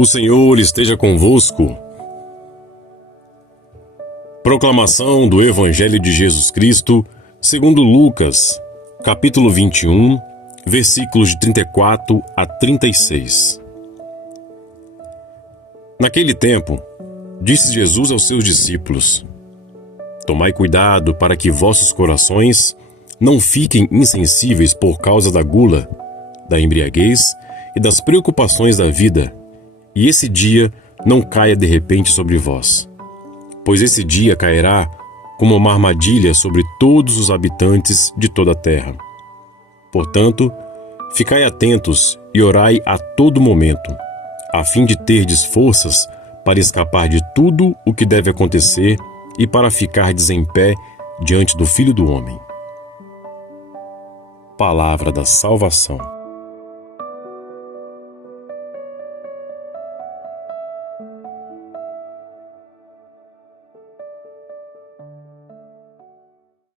O Senhor esteja convosco. Proclamação do Evangelho de Jesus Cristo, segundo Lucas, capítulo 21, versículos de 34 a 36. Naquele tempo, disse Jesus aos seus discípulos: Tomai cuidado para que vossos corações não fiquem insensíveis por causa da gula, da embriaguez e das preocupações da vida, e esse dia não caia de repente sobre vós. Pois esse dia cairá como uma armadilha sobre todos os habitantes de toda a terra. Portanto, ficai atentos e orai a todo momento, a fim de terdes forças para escapar de tudo o que deve acontecer e para ficardes em pé diante do Filho do Homem. Palavra da salvação.